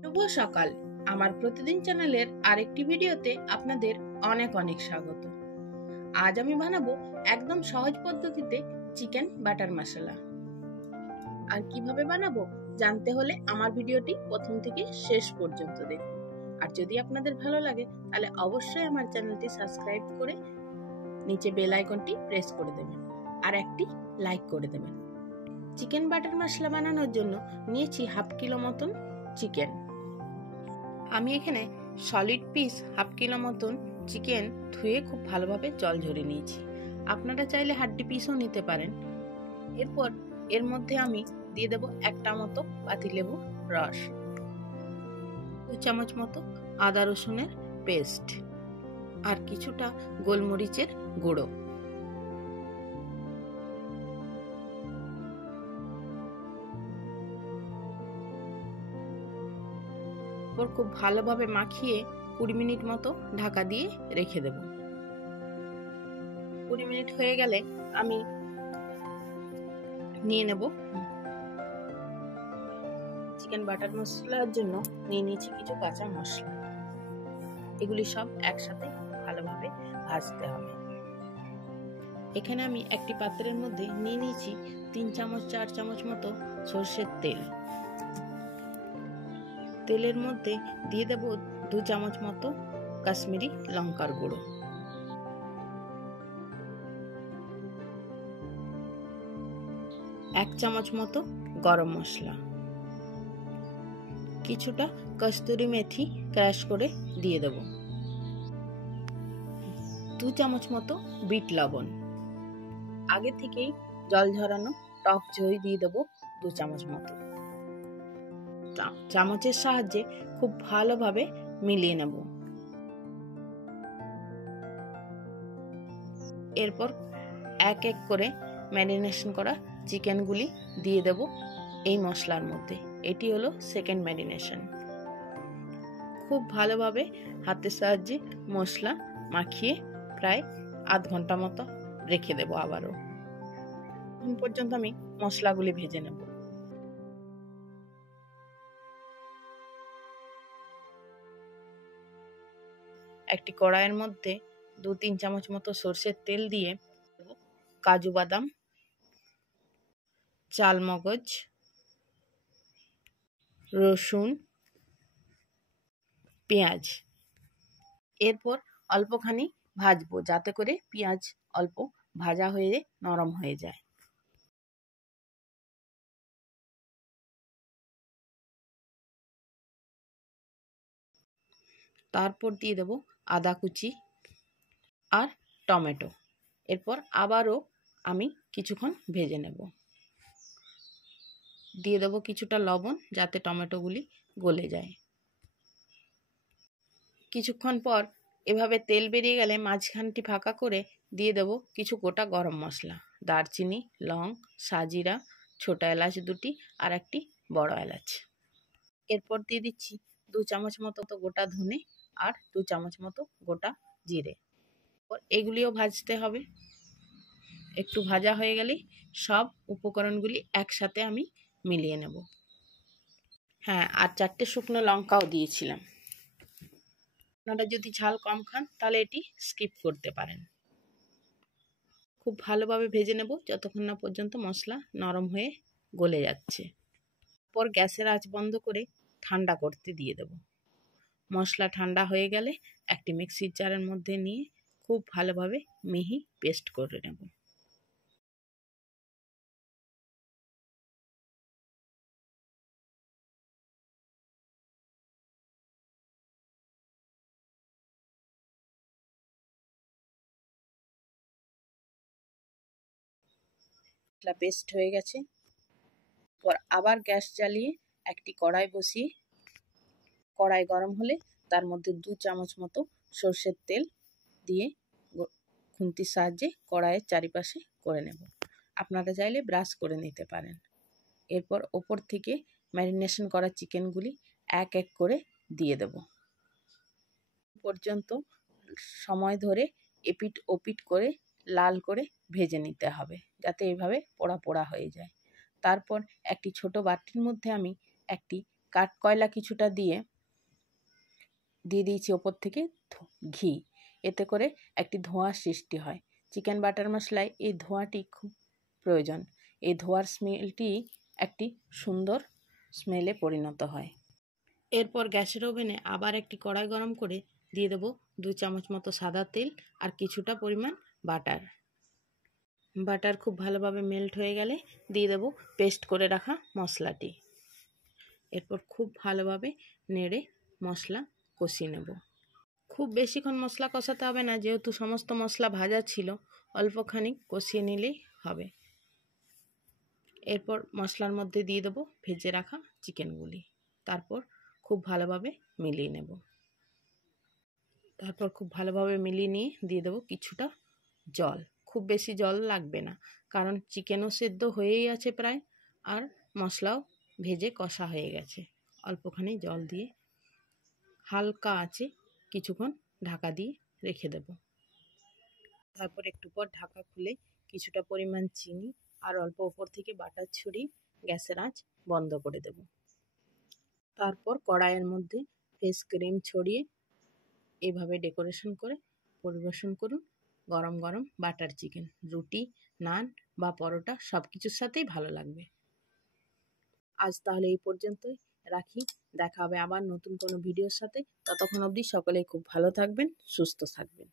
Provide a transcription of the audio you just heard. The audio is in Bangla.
শুভ সকাল। আমার প্রতিদিন চ্যানেলের আরেকটি ভিডিওতে আপনাদের অনেক অনেক স্বাগত। আজ আমি বানাবো একদম সহজ পদ্ধতিতে চিকেন বাটার মশলা। আর কিভাবে বানাবো জানতে হলে আমার ভিডিওটি প্রথম থেকে শেষ পর্যন্ত দেখুন। আর যদি আপনাদের ভালো লাগে তাহলে অবশ্যই আমার চ্যানেলটি সাবস্ক্রাইব করে নিচে বেল আইকনটি প্রেস করে দেবেন আর একটি লাইক করে দেবেন। চিকেন বাটার মশলা বানানোর জন্য নিয়েছি 1/2 কিলো মতন চিকেন। আমি এখানে সলিড পিস 1/2 কিলো মতন চিকেন ধুয়ে খুব ভালোভাবে জল ঝরিয়ে নিয়েছি। আপনারা চাইলে হাড্ডি পিসও নিতে পারেন। এরপর এর মধ্যে আমি দিয়ে দেব 1টা মতো পাতিলেবুর রস, 2 চামচ মতো আদা রসুনের পেস্ট আর কিছুটা গোলমরিচের গুঁড়ো। খুব ভালোভাবে মাখিয়ে 20 মিনিট মতো ঢাকা দিয়ে রেখে দেব। 20 মিনিট হয়ে গেলে আমি নিয়ে নেব চিকেন বাটার মশলার জন্য নিয়ে নিয়েছি কিছু কাঁচা মশলা। এগুলি সব একসাথে ভালোভাবে ভাজতে হবে। এখানে আমি একটি পাত্রের মধ্যে নিয়ে নিয়েছি 3 চামচ 4 চামচ মতো সরষের তেল। তেলের মধ্যে দিয়ে দেব 2 চামচ মতো কাশ্মীরি লঙ্কার গুঁড়ো, 1 চামচ মতো গরম মশলা, কিছুটা কস্তুরি মেথি ক্রাশ করে দিয়ে দেব, 2 চামচ মতো বিট লবণ, আগে থেকেই জল ঝরানো টক দই দিয়ে দেব 2 চামচ মতো। চামচের সাহায্যে খুব ভালোভাবে মিলিয়ে নেব। এরপর এক এক করে ম্যারিনেশন করা চিকেনগুলি দিয়ে দেব এই মশলার মধ্যে। এটি হলো সেকেন্ড ম্যারিনেশন। খুব ভালোভাবে হাতের সাহায্যে মশলা মাখিয়ে প্রায় আধ ঘন্টা মতো রেখে দেব। আবারও এখন পর্যন্ত আমি মশলাগুলি ভেজে নেব। একটি কড়াইয়ের মধ্যে 2-3 চামচ মতো সরষের তেল দিয়ে কাজু বাদাম, চালমগজ, রসুন, পেঁয়াজ এরপর অল্পখানি ভাজবো যাতে করে পেঁয়াজ অল্প ভাজা হয়ে নরম হয়ে যায়। তারপর দিয়ে দেব আদা কুচি আর টমেটো। এরপর আবারও আমি কিছুক্ষণ ভেজে নেব। দিয়ে দেব কিছুটা লবণ যাতে টমেটোগুলি গলে যায়। কিছুক্ষণ পর এভাবে তেল বেরিয়ে গেলে মাঝখানটি ফাঁকা করে দিয়ে দেব কিছু গোটা গরম মশলা, দারচিনি, লং, সাজিরা, ছোটা এলাচ 2টি আর একটি বড় এলাচ। এরপর দিয়ে দিচ্ছি 2 চামচ মতো গোটা ধনে আর 2 চামচ মতো গোটা জিরে। এগুলিও ভাজতে হবে। একটু ভাজা হয়ে গেলেই সব উপকরণগুলি একসাথে আমি মিলিয়ে নেব। হ্যাঁ, আর 4টে শুকনো লঙ্কাও দিয়েছিলাম। আপনারা যদি ঝাল কম খান তাহলে এটি স্কিপ করতে পারেন। খুব ভালোভাবে ভেজে নেব যতক্ষণ না পর্যন্ত মশলা নরম হয়ে গলে যাচ্ছে। পর গ্যাসের আঁচ বন্ধ করে ঠান্ডা করতে দিয়ে দেব। মশলা ঠান্ডা হয়ে গেলে একটি মিক্সির জারের মধ্যে নিয়ে খুব ভালোভাবে মিহি পেস্ট করে নেব। পেস্ট হয়ে গেছে। পর আবার গ্যাস জ্বালিয়ে একটি কড়াই বসিয়ে কড়াই গরম হলে তার মধ্যে 2 চামচ মতো সরষের তেল দিয়ে খুন্তির সাহায্যে কড়াইয়ের চারিপাশে করে নেব। আপনারা চাইলে ব্রাশ করে নিতে পারেন। এরপর ওপর থেকে ম্যারিনেশন করা চিকেনগুলি এক এক করে দিয়ে দেব। পর্যন্ত সময় ধরে এপিট ওপিট করে লাল করে ভেজে নিতে হবে যাতে এইভাবে পোড়া পোড়া হয়ে যায়। তারপর একটি ছোট বাটির মধ্যে আমি একটি কাঠ কয়লা কিছুটা দিয়ে দিয়েছি ওপর থেকে ঘি। এতে করে একটি ধোঁয়ার সৃষ্টি হয়। চিকেন বাটার মশলায় এই ধোঁয়াটি খুব প্রয়োজন। এই ধোঁয়ার স্মেলটি একটি সুন্দর স্মেলে পরিণত হয়। এরপর গ্যাসের ওভেনে আবার একটি কড়াই গরম করে দিয়ে দেবো 2 চামচ মতো সাদা তেল আর কিছুটা পরিমাণ বাটার। বাটার খুব ভালোভাবে মেল্ট হয়ে গেলে দিয়ে দেবো পেস্ট করে রাখা মশলাটি। এরপর খুব ভালোভাবে নেড়ে মশলা কষিয়ে নেব। খুব বেশিক্ষণ মশলা কষাতে হবে না, যেহেতু সমস্ত মশলা ভাজা ছিল, অল্পখানি কষিয়ে নিলেই হবে। এরপর মশলার মধ্যে দিয়ে দেবো ভেজে রাখা চিকেনগুলি। তারপর খুব ভালোভাবে মিলিয়ে নেব। তারপর খুব ভালোভাবে মিলিয়ে নিয়ে দিয়ে দেবো কিছুটা জল। খুব বেশি জল লাগবে না, কারণ চিকেনও সেদ্ধ হয়েই আছে প্রায়, আর মশলাও ভেজে কষা হয়ে গেছে। অল্পখানি জল দিয়ে হালকা আঁচে কিছুক্ষণ ঢাকা দিয়ে রেখে দেব। তারপর একটু পর ঢাকা খুলে কিছুটা পরিমাণ চিনি আর অল্প ওপর থেকে বাটার ছড়িয়ে গ্যাসের আঁচ বন্ধ করে দেব। তারপর কড়াইয়ের মধ্যে ফ্রেশ ক্রিম ছড়িয়ে এভাবে ডেকোরেশন করে পরিবেশন করুন। গরম গরম বাটার চিকেন রুটি, নান বা পরোটা সব কিছুর সাথেই ভালো লাগবে। আজ তাহলে এই পর্যন্তই রাখি। দেখা হবে আবার নতুন কোনো ভিডিওর সাথে। ততক্ষণ অবধি সকলেই খুব ভালো থাকবেন, সুস্থ থাকবেন।